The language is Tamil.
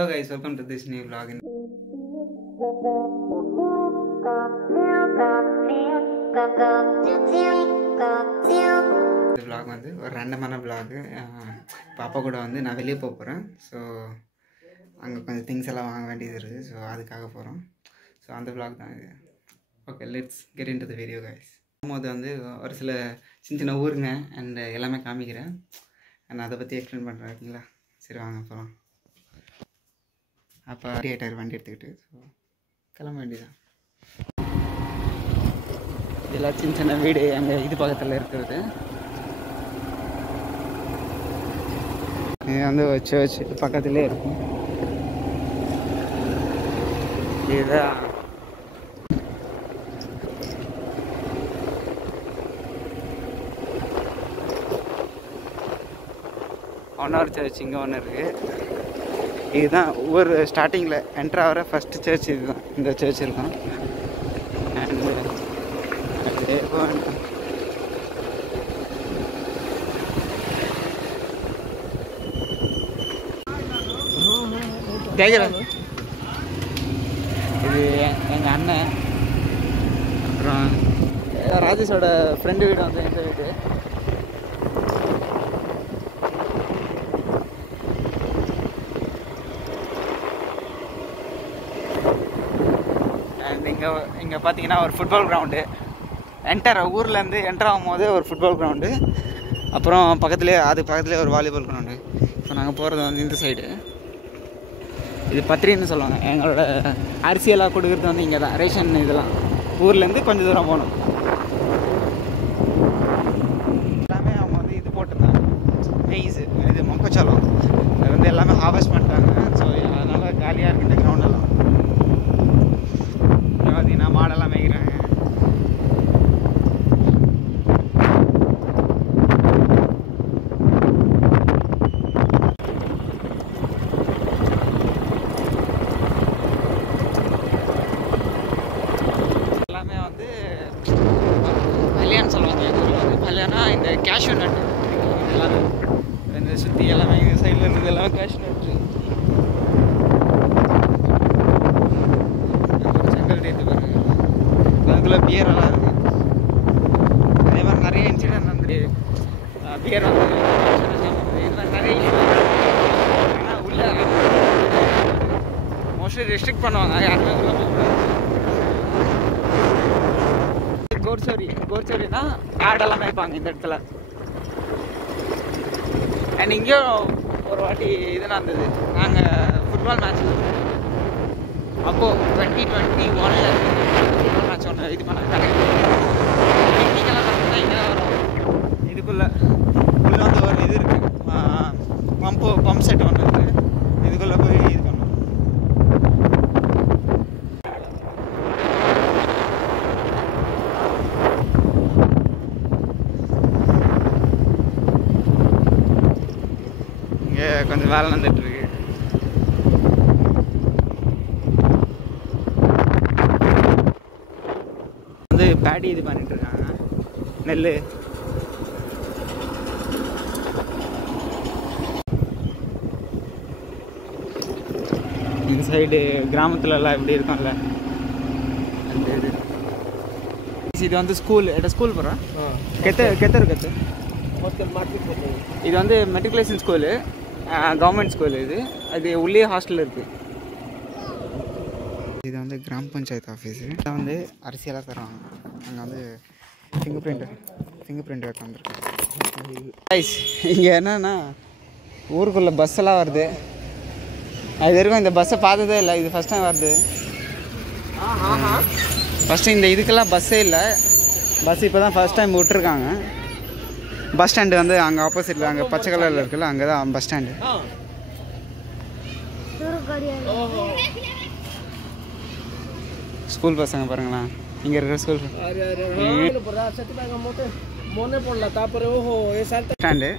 Hello guys, welcome to this new vlog. இந்த vlog வந்து ஒரு ரேண்டமான vlog. பாப்பா கூட வந்து நான் வெளியே போகிறேன். ஸோ அங்கே கொஞ்சம் திங்ஸ் எல்லாம் வாங்க வேண்டியது இருக்குது. ஸோ அதுக்காக போகிறோம். ஸோ அந்த vlog தான் இது. Okay, let's get in to the video guys. போகும்போது வந்து ஒரு சில சின்ன சின்ன ஊருங்க அண்ட் எல்லாமே காமிக்கிறேன். நான் அதை பற்றி எக்ஸ்பிளைன் பண்ணுறேன். ஓகேங்களா? சரி வாங்க போகலாம். அப்போ ஆயிட்டார் வண்டி எடுத்துக்கிட்டு. ஸோ கிளம்ப வேண்டியதான். இதெல்லாம் சின்ன சின்ன வீடு அங்கே இது பக்கத்தில் இருக்கிறது. இது வந்து ஒரு சர்ச் பக்கத்துலேயே இருக்கும். இதுதான் ஒன்னார் சர்ச். இங்கே ஒன்று இருக்குது. இதுதான் ஒவ்வொரு ஸ்டார்டிங்கில் என்ட்ரு ஆகிற ஃபஸ்ட்டு சர்ச். இதுதான் இந்த சர்ச் இருக்கும். அண்டு கேட்குறேன். இது எங்கள் அண்ணன், அப்புறம் ராஜேஷோட ஃப்ரெண்டு வீடு வந்து எங்கள் வீடு. இங்கே பார்த்தீங்கன்னா ஒரு ஃபுட்பால் கிரவுண்டு. ஊர்லேருந்து என்டர் ஆகும்போது ஒரு ஃபுட்பால் கிரவுண்டு, அப்புறம் பக்கத்துலேயே ஒரு வாலிபால் கிரவுண்டு. இப்போ நாங்கள் போகிறது வந்து இந்த சைடு. இது பத்திரின்னு சொல்லுவாங்க. எங்களோட அரிசியெல்லாம் கொடுக்குறது வந்து இங்கே தான். ரேஷன் இதெல்லாம் ஊர்லேருந்து கொஞ்சம் தூரம் போகணும். எல்லாமே அவங்க வந்து இது போட்டுருந்தாங்க, மெய்ஸு, இது மொக்கச்சோளம். அது வந்து எல்லாமே ஹார்வெஸ்ட் பண்ணிட்டாங்க. ஸோ அதனால் காலியாக இருக்குது இந்த கிரவுண்டெல்லாம். பார்த்தீங்கன்னா மாடெல்லாம் மேய்க்கிறாங்க. எல்லாமே வந்து பல்லியான்னு சொல்லுவாங்க. இதில் வந்து பல்லியானா இந்த கேஷ்யூ நட்டு எல்லாமே இந்த சுற்றி எல்லாமே இந்த சைடில் இருக்குது. எல்லாமே கேஷ்யூ நட்டு. அதுக்குள்ளே பியரெல்லாம் இருக்குது. அதே மாதிரி நிறைய இன்சிடென்ட் வந்து பியர் வந்து இதெல்லாம் நிறைய உள்ள மோஸ்ட்லி ரெஸ்ட்ரிக்ட் பண்ணுவாங்க. யாருமே உள்ள போகக்கூடாது. கோர்ச்சோரினா ஆடெல்லாம் மேய்ப்பாங்க இந்த இடத்துல. அண்ட் இங்கேயும் ஒரு வாட்டி இது நடந்தது. நாங்கள் ஃபுட்பால் மேட்ச் அப்போது 2021 ஃபுட்பால் மேட்ச் ஒன்று இது பண்ண டெக்னிக்கெல்லாம் பார்த்தீங்கன்னா இங்கே தான் வரும். இதுக்குள்ளே வந்து ஒரு இது இருக்குது, பம்ப் செட் ஒன்று இருக்குது. இதுக்குள்ளே போய் இது பண்ணணும். இங்கே கொஞ்சம் வேலை நடந்துட்டுருக்கு. வந்து பேடி இது பண்ணிட்டு இருக்காங்க, நெல். இந்த சைடு கிராமத்துலலாம் எப்படி இருக்கும்ல அந்த இது. இது வந்து ஸ்கூல் போகிறேன். கெத்து இது வந்து மெட்ரிகுலேஷன் ஸ்கூலு, கவர்மெண்ட் ஸ்கூலு. அது உள்ளே ஹாஸ்டல் இருக்குது. இது வந்து கிராம பஞ்சாயத்து ஆஃபீஸு. இதில் வந்து அரிசியெல்லாம் தருவாங்க. அங்கே வந்து ஃபிங்கர் பிரிண்ட் வைக்க வந்துருக்கு. இங்கே என்னன்னா ஊருக்குள்ளே பஸ்ஸெல்லாம் வருது. அது வரைக்கும் இந்த பஸ்ஸை பார்த்ததே இல்லை. இது ஃபஸ்ட் டைம் வருது. ஃபஸ்ட்டு இந்த இதுக்கெல்லாம் பஸ்ஸே இல்லை. பஸ் இப்போ தான் ஃபஸ்ட் டைம் விட்டுருக்காங்க. பஸ் ஸ்டாண்டு வந்து அங்கே ஆப்போசிட்டில், அங்கே பச்சை கலரில் இருக்குல்ல, அங்கே தான் பஸ் ஸ்டாண்டு. ஸ்கூல் பசங்க பாருங்களேன், இங்கே இருக்கிற ஸ்கூல் ஸ்டாண்டு.